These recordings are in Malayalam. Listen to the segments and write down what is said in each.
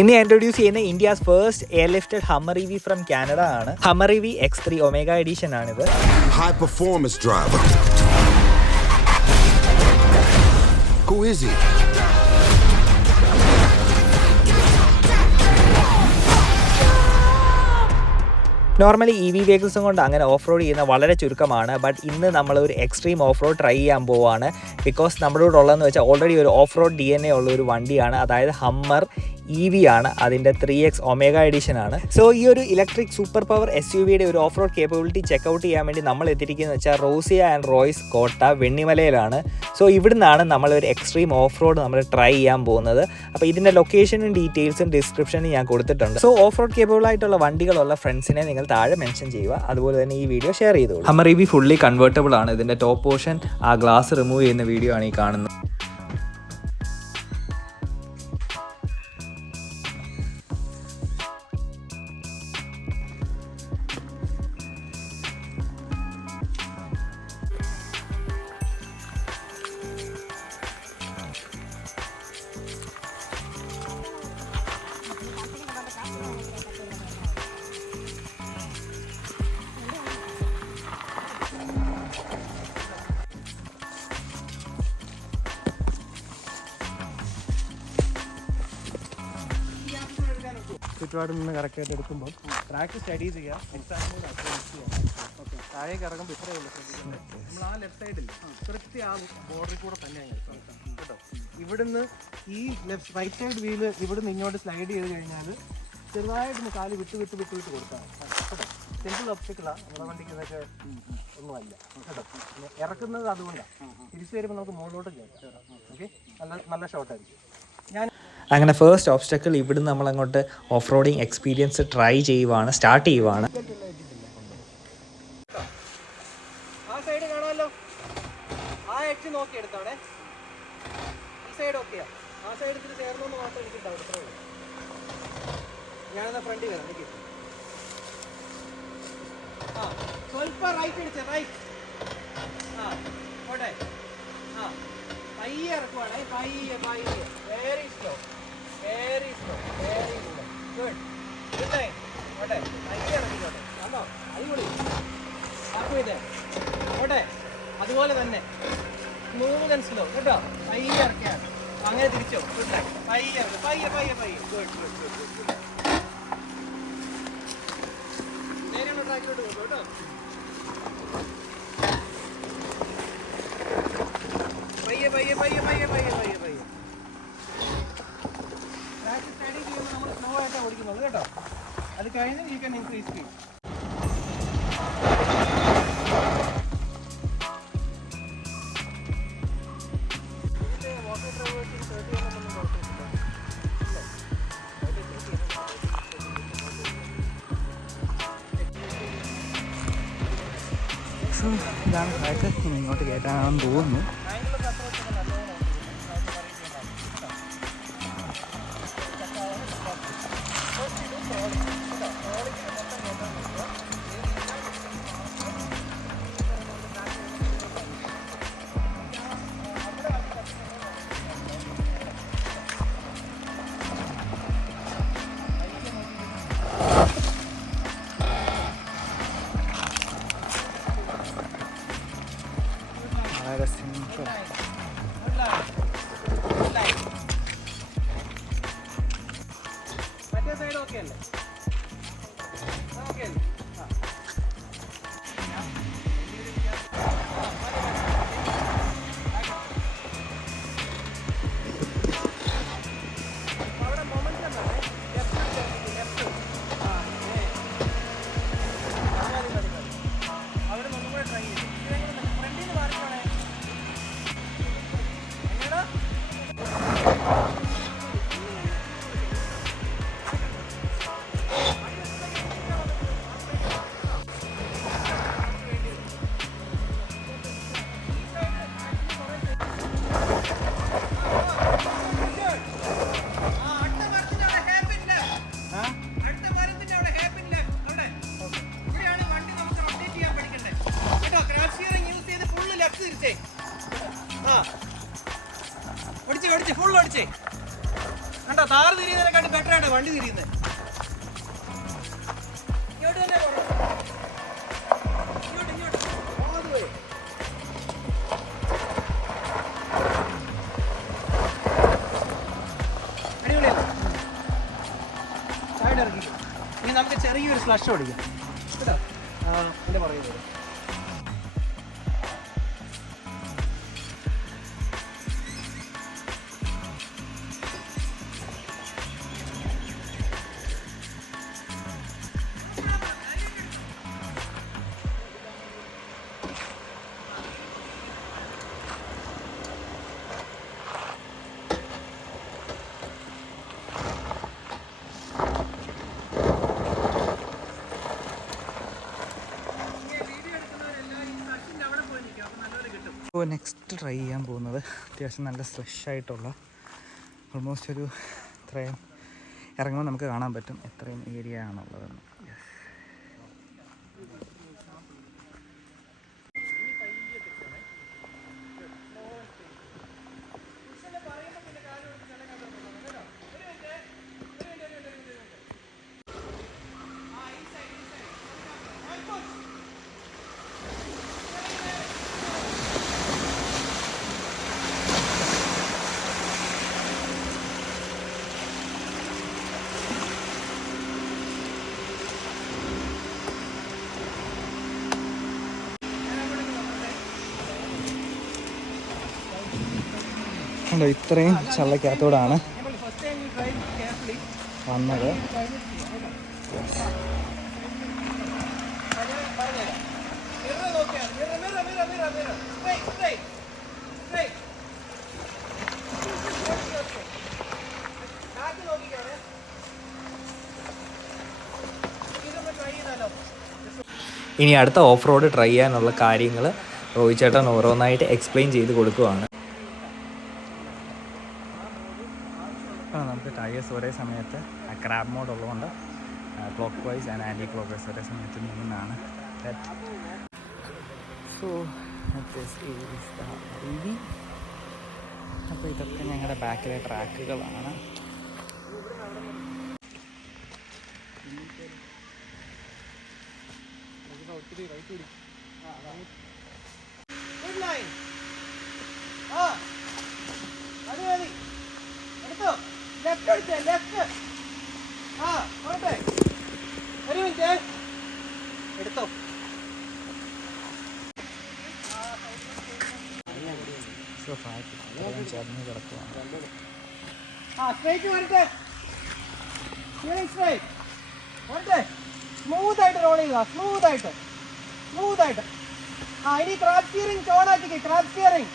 ഇന്ന് ഇൻട്രൊഡ്യൂസ് ചെയ്യുന്ന India's first air lifted Hummer EV from Canada ആണ്. Hummer EV X3 omega edition ആണിത്. High performance driver. Who is he? Normally EV വെഹിക്കിൾസും കൊണ്ട് അങ്ങനെ ഓഫ് റോഡ് ചെയ്യുന്ന വളരെ ചുരുക്കമാണ്. ബട്ട് ഇന്ന് നമ്മളൊരു എക്സ്ട്രീം ഓഫ് റോഡ് ട്രൈ ചെയ്യാൻ പോവുകയാണ്. ബിക്കോസ് നമ്മുടെ കൂടെ ഉള്ളതെന്ന് വെച്ചാൽ ഓൾറെഡി ഒരു ഓഫ് റോഡ് DNA ഉള്ള ഒരു വണ്ടിയാണ്. അതായത് ഹമ്മർ EV ആണ്. അതിൻ്റെ 3X ഒമേഗ എഡിഷൻ ആണ്. സോ ഈ ഒരു ഇലക്ട്രിക് സൂപ്പർ പവർ SUVയുടെ ഒരു ഓഫ് റോഡ് കേപ്പബിലിറ്റി ചെക്കൗട്ട് ചെയ്യാൻ വേണ്ടി നമ്മൾ എത്തിയിരിക്കുന്നത് വെച്ചാൽ റോസിയ ആൻഡ് റോയ്സ് കോട്ട വെണ്ണിമലയിലാണ്. സോ ഇവിടുന്നാണ് നമ്മളൊരു എക്സ്ട്രീം ഓഫ് റോഡ് നമ്മൾ ട്രൈ ചെയ്യാൻ പോകുന്നത്. അപ്പോൾ ഇതിൻ്റെ ലൊക്കേഷനും ഡീറ്റെയിൽസും ഡിസ്ക്രിപ്ഷനിൽ ഞാൻ കൊടുത്തിട്ടുണ്ട്. സോ ഓഫ് റോഡ് കേപ്പബിൾ ആയിട്ടുള്ള വണ്ടികളുള്ള ഫ്രണ്ട്സിനെ നിങ്ങൾ താഴെ മെൻഷൻ ചെയ്യുക. അതുപോലെ തന്നെ ഈ വീഡിയോ ഷെയർ ചെയ്തോളൂ. ഹമ്മർ EV ഫുള്ളി കൺവേർട്ടബിൾ ആണ്. ഇതിൻ്റെ ടോപ്പ് പോർഷൻ ആ ഗ്ലാസ് റിമൂവ് ചെയ്യുന്ന വീഡിയോ ആണ് ഈ കാണുന്നത്. ചുറ്റുപാട് നിന്ന് കറക്റ്റായിട്ട് എടുക്കുമ്പോൾ ട്രാക്ക് സ്റ്റഡി ചെയ്യാം. എക്സാമ്പിൾ ഓക്കെ താഴേക്ക് ഇറങ്ങുമ്പോൾ ഇത്രയേ ഉള്ളൂ ശ്രദ്ധിക്കുന്നത്. നമ്മൾ ആ ലെഫ്റ്റ് സൈഡിൽ കൃത്യ ആ ബോർഡറിൽ കൂടെ തന്നെയാണ് കേട്ടോ. ഇവിടുന്ന് ഈ ലെഫ്റ്റ് റൈറ്റ് സൈഡ് വീല് ഇവിടുന്ന് ഇങ്ങോട്ട് സ്ലൈഡ് ചെയ്ത് കഴിഞ്ഞാൽ ചെറുതായിട്ടൊന്ന് കാല് വിട്ട് കൊടുത്താൽ കേട്ടോ. സിമ്പിൾ ഒബ്സ്റ്റക്കിളാണ് നമ്മുടെ വണ്ടിക്ക്. ഇതൊക്കെ ഒന്നുമല്ല കേട്ടോ. ഇറക്കുന്നത് അതുകൊണ്ടാണ്. തിരിച്ചു വരുമ്പോൾ നമുക്ക് മുകളിലോട്ട് കയറ്റാം. ഓക്കെ, നല്ല ഷോർട്ടായിരിക്കും. അങ്ങനെ ഫസ്റ്റ് ഓബ്സ്റ്റക്കിൾ ഇവിടുന്ന് നമ്മളങ്ങോട്ട് ഓഫ് റോഡിങ് എക്സ്പീരിയൻസ് സ്റ്റാർട്ട് ചെയ്യുവാണ്. ആ സൈഡ് കാണാമല്ലോ, ആ എഡ്ജ് നോക്കി എടുത്താണേ. ഈ സൈഡ് ഓക്കെയാ, ആ സൈഡ് ഇതിൽ ചേർന്നൊന്ന് മാത്രം എടുത്തിട്ടാവും. ഇത്രേ ഉള്ളൂ. ഞാനെന്നാ ഫ്രണ്ടിൽ വരാം. എനിക്ക് ആ സ്വല്പം റൈറ്റ് അടിച്ചേ, റൈറ്റ്. ആ ഓട്ടെ. ആ പയ്യെ ഇറക്കുവാണേ, പയ്യെ. Very slow. ഗുഡ്. ഓട്ടെ, പയ്യെ ഇറക്കിക്കോട്ടെ. കണ്ടോ, അടിപൊളി. ആക്കുവേ ഓട്ടെ. അതുപോലെ തന്നെ സ്മൂത്ത് ആൻഡ് സ്ലോ കേട്ടോ. പയ്യെ ഇറക്കിയാണ്. അങ്ങനെ തിരിച്ചോ. ഗുഡ്. പയ്യെ ഗുഡ്. നേരെയുള്ള ട്രാക്കിലോട്ട് പോകും കേട്ടോ. പയ്യെ. ട്രാക്ക് സ്റ്റഡി ചെയ്യുമ്പോൾ നമ്മൾ സ്ലോ ആയിട്ടാണ് ഓടിക്കുന്നത് കേട്ടോ. അത് കഴിഞ്ഞ് യു ക്യാൻ ഇൻക്രീസ് സ്പീഡ്. ഇതാണ് ട്രാക്ക്. ഇനി ഇങ്ങോട്ട് കയറ്റാനാണെന്ന് തോന്നുന്നു. മറ്റേ സൈഡ് ഓക്കെ അല്ലേ? ഓക്കെ അല്ലേ? അവിടെ മൊമെന്റ് എന്താണ്? ലെഫ്റ്റ്. അവിടെ ഒന്നും കൂടെ ട്രൈ ചെയ്യും. ഫ്രണ്ടിൽ നിന്ന് മാറിക്കോണേ. എങ്ങനെയാ? ഫുൾ അടിച്ചേ കണ്ടോ. താറ് തിരിയുന്നതിനെക്കാട്ടി ബെറ്റർ ആയിട്ട് ഇങ്ങോട്ടാണ് വണ്ടി തിരിയുന്നത്. ഇങ്ങോട്ട് തന്നെ പോകണം. ഇങ്ങോട്ട് all the way. അടിപൊളിയല്ലേ? സൈഡ് ഇറക്കി. ഇനി നമുക്ക് ചെറിയൊരു സ്ലഷ് ഓടിക്കാം കേട്ടോ. എൻ്റെ പറയുന്നത് ഇപ്പോൾ നെക്സ്റ്റ് ട്രൈ ചെയ്യാൻ പോകുന്നത് അത്യാവശ്യം നല്ല ഫ്രഷ് ആയിട്ടുള്ള ഓൾമോസ്റ്റ് ഒരു ഇത്രയും ഇറങ്ങുമ്പോൾ നമുക്ക് കാണാൻ പറ്റും എത്രയും ഏരിയ ആണുള്ളതെന്ന്. കണ്ടോ ഇത്രയും ചള്ളക്കകത്തോടാണ് വന്നത്. ഇനി അടുത്ത ഓഫ് റോഡ് ട്രൈ ചെയ്യാനുള്ള കാര്യങ്ങൾ റോയി ചേട്ടൻ ഓരോന്നായിട്ട് എക്സ്പ്ലെയിൻ ചെയ്ത് കൊടുക്കുവാണ്. നമുക്ക് ടയേഴ്സ് ഒരേ സമയത്ത് ക്രാബ് മോഡ് ഉള്ളതുകൊണ്ട് clockwise and anticlockwise ഒരേ സമയത്ത് നീങ്ങുന്നതാണ്. സോ അപ്പോൾ ഇതൊക്കെ ഞങ്ങളുടെ ബാക്കിലെ ട്രാക്കുകളാണ്. എടുത്തോ. ചേർന്ന് കിടക്കുവാണ്. സ്മൂത്ത് ആയിട്ട് റോൾ ചെയ്യുക. സ്മൂത്ത് ആയിട്ട്. ഇനി ക്രാബ് സ്റ്റിയറിംഗ് ഓൺ ആക്കി. ക്രാബ് സ്റ്റിയറിംഗ്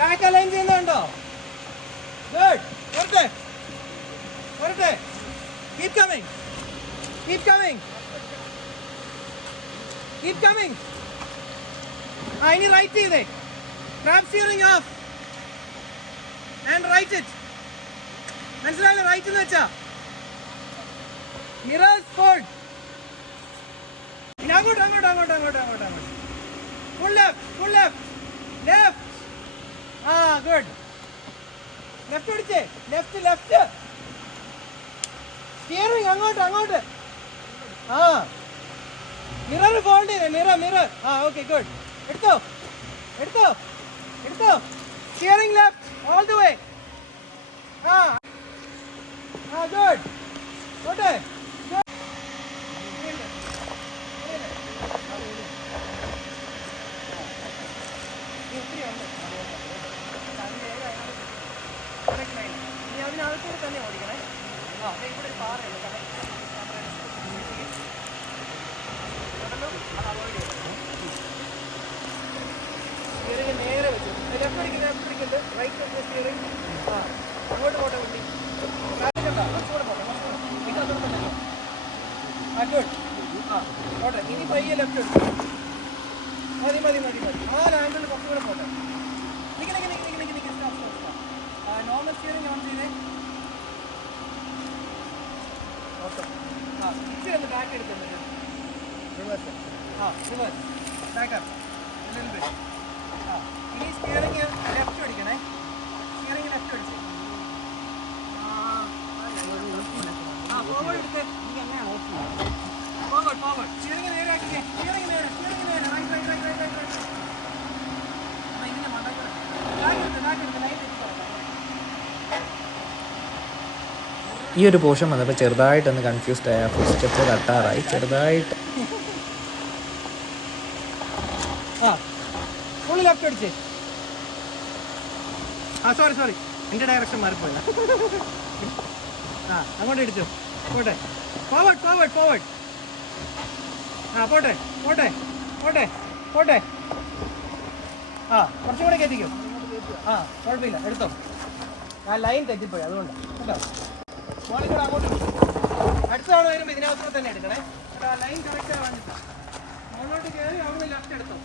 ബാക്ക് അലൈൻ ചെയ്യുന്നുണ്ടോ? ഗുഡ്. വരട്ടെ. Keep coming. ഇനി റൈറ്റ് ചെയ്തേ. Crab steering off and right it. മനസ്സിലായല്ലോ? റൈറ്റ് എന്ന് വെച്ചാ മിറേഴ്സ് ഫോൾഡ്. ഇനി അങ്ങോട്ട്. Full left. ഗുഡ്. ലെഫ്റ്റ് പിടിച്ചേ. ലെഫ്റ്റ്. സ്റ്റിയറിംഗ് അങ്ങോട്ട്. മിറർ ഫോൾഡ് ചെയ്തേ. മിറർ. Okay good. എടുത്തോ. Steering left all the way. Good. ഓട്ടെ. അതിനകത്തൂടെ തന്നെ ഓടിക്കണേ. ഇവിടെ ഒരു പാറയുണ്ട്. സ്റ്റിയറിംഗ് നേരെ വെച്ചു. ലെഫ്റ്റ് പിടിക്കരുത്. Right steering. അങ്ങോട്ട് പോട്ടെ വണ്ടി. കുറച്ചുകൂടെ പോട്ടെ. ഗുഡ്. പോട്ടെ. ഇനി പയ്യെ ലെഫ്റ്റ് എടുക്കും. മതി. ആംഗിൾ കുറച്ചുകൂടെ പോട്ടെ. നിക്ക്. സ്റ്റോപ്പ്. നോർമൽ സ്റ്റിയറിംഗ് ഓൺ ചെയ്തേ. ഓട്ടോ ആ ഇച്ചിരി ഒന്ന് ബാക്ക് എടുക്കുന്നുണ്ട് റിവേഴ്സ് ആ റിവേഴ്സ് ബാക്കപ്പ് ആ ഇനി സ്റ്റിയറിംഗ് ലെഫ്റ്റ് പിടിക്കണേ സ്റ്റിയറിംഗ് ലെഫ്റ്റ് പിടിച്ച് ആ ഫോർവേഡ് എടുത്ത് ഫോർവേഡ് ഫോർവേഡ് സ്റ്റിയറിംഗ് നേരെ ആക്കിക്കേ സ്റ്റിയറിംഗ് നേരെ right right right right right എന്നാൽ ഇങ്ങനെ മണ്ടക്ക് ബാക്ക് എടുത്ത് ലൈറ്റ് എടുത്ത് ഈ ഒരു പോർഷൻ വന്നപ്പോൾ ചെറുതായിട്ടൊന്ന് കൺഫ്യൂസ്ഡ് ആയ ഫുൾ സ്റ്റെപ്പ് തട്ടാറായി ചെറുതായിട്ട്. ആ ഫുള്ള് ലെഫ്റ്റ് അടിച്ചേ ആ സോറി എൻ്റെ ഡയറക്ഷൻ മാറിപ്പോയില്ല ആ അങ്ങോട്ട് അടിച്ചു പോട്ടെ ഫോർവേഡ് ആ പോട്ടെ ആ കുറച്ചും കൂടെ കയറ്റിക്കും ആ കുഴപ്പമില്ല എടുത്തോ ആ ലൈൻ തെറ്റിപ്പോയി അതുകൊണ്ട് കേട്ടോ മോളിൽ കൂടെ അങ്ങോട്ട് അടുത്ത തവണ വരുമ്പോൾ ഇതിനകത്ത് തന്നെ എടുക്കണേ കേട്ടോ ആ ലൈൻ കറക്റ്റ് ആവാൻ മുന്നോട്ട് കയറി അവിടെ ലെഫ്റ്റ് എടുത്തോ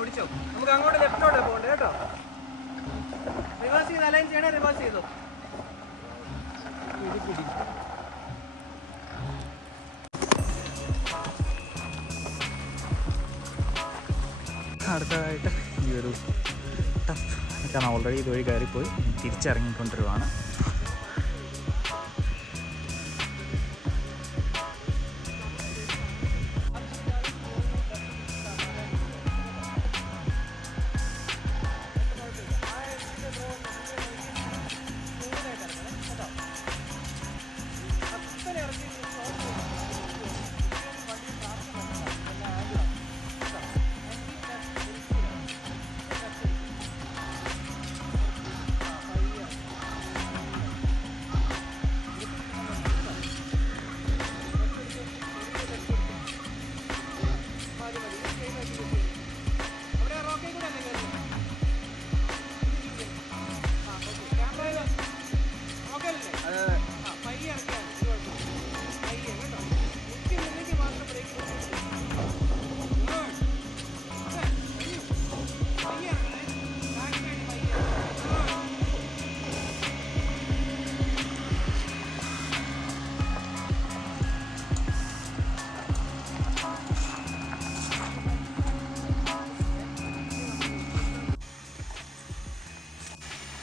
ഓടിച്ചോ നമുക്ക് അങ്ങോട്ട് ലെഫ്റ്റോട്ട് പോകണ്ടേ കേട്ടോ റിവേഴ്സ് ചെയ്ത് അലൈൻ ചെയ്യണേ റിവേഴ്സ് ചെയ്തോ അടുത്തതായിട്ട് ഈ ഒരു ടഫ് കാരണം ഓൾറെഡി ഇതുവഴി കയറിപ്പോയി തിരിച്ചിറങ്ങിക്കൊണ്ടിരുവാണ്.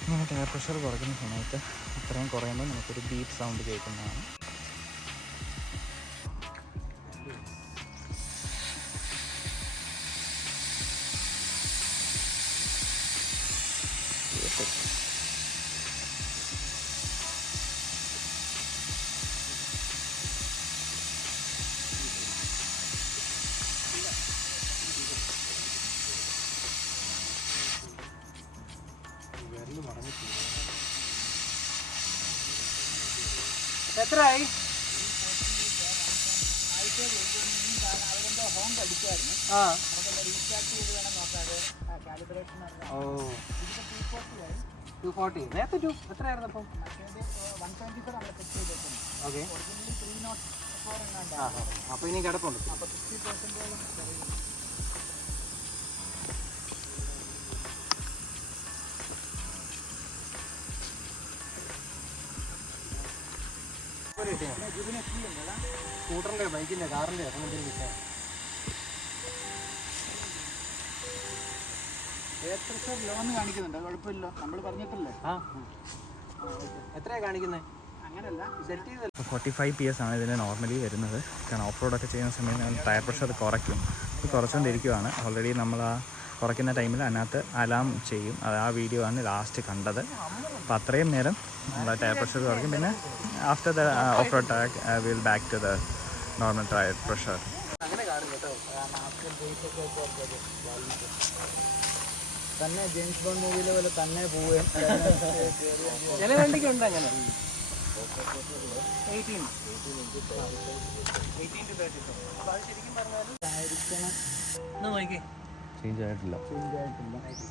ഇങ്ങനെ ടയർ പ്രഷർ കുറയ്ക്കുന്ന സമയത്ത് ഇത്രയും കുറയുമ്പോൾ നമുക്കൊരു ബീപ്പ് സൗണ്ട് കേൾക്കുന്നതാണ്. എത്രയായി ആ ഓ 240 നേരത്തെ എത്രയായിരുന്നു അപ്പം ഓക്കെ അപ്പോൾ ഇനി കിടപ്പുണ്ട് സ്കൂട്ടറിൻ്റെ ബൈക്കിൻ്റെ കാറിൻ്റെ അങ്ങനെ വിൽക്കാം ലോന്ന് കാണിക്കുന്നുണ്ട് കുഴപ്പമില്ല നമ്മൾ പറഞ്ഞിട്ടില്ലേ ആ എത്രയാണ് കാണിക്കുന്നത് അങ്ങനെയല്ല സെറ്റ് ചെയ്ത് 45 PS ആണ് ഇതിന് നോർമലി വരുന്നത്. കാരണം ഓഫ് റോഡൊക്കെ ചെയ്യുന്ന സമയത്ത് ടയർ പ്രഷർ കുറയ്ക്കും. ഇത് കുറച്ചുകൊണ്ടിരിക്കുകയാണ്. ഓൾറെഡി നമ്മൾ ആ കുറയ്ക്കുന്ന ടൈമിൽ അതിനകത്ത് അലാം ചെയ്യും. അത് ആ വീഡിയോ ആണ് ലാസ്റ്റ് കണ്ടത്. അപ്പോൾ അത്രയും നേരം നമ്മൾ ടയർ പ്രഷർ കുറയ്ക്കും. പിന്നെ after the off road track will back to the normal tyre pressure. അങ്ങനെ കാണും കേട്ടോ തന്നെ ജെയിംസ് ബോണ്ട് മൂവിയിലെ പോലെ തന്നെ പോവുകയും ചില വണ്ടിക്കുണ്ട് അങ്ങനെ 18 to 30. അപ്പോൾ അത് ശരിക്കും പറഞ്ഞാൽ നോക്കി ചേഞ്ച് ആയിട്ടില്ല.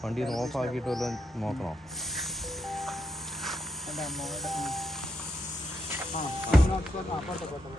വണ്ടി ഒന്ന് ഓഫ് ആക്കിയിട്ട് വല്ലതും നോക്കണോ? അപ്പോട്ടെ